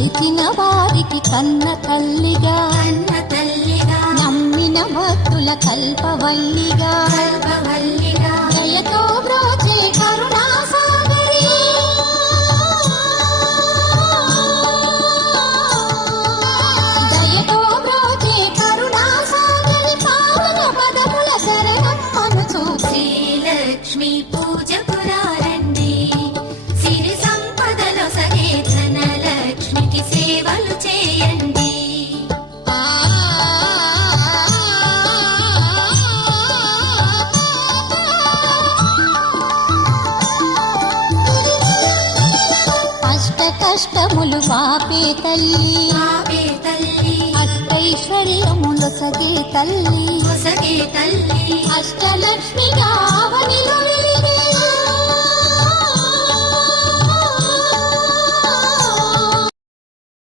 పిలిచిన వారికి కన్న తల్లిగా నమ్మిన భక్తుల కల్పవల్లిగా దయతో బ్రోచే కరుణా సాగరి దయతో బ్రోచే కరుణా సాగరి పావన పదముల శరణం మనుచు శ్రీలక్ష్మి పూజ పురారండి సిరి సంపదలో సగే ధనలక్ష్మికి సేవలు చేయండి. కష్టములు పాపే తల్లి అష్టైశ్వర్యములు సగే తల్లి అష్టలక్ష్మిగా అవనిలో వెలిగే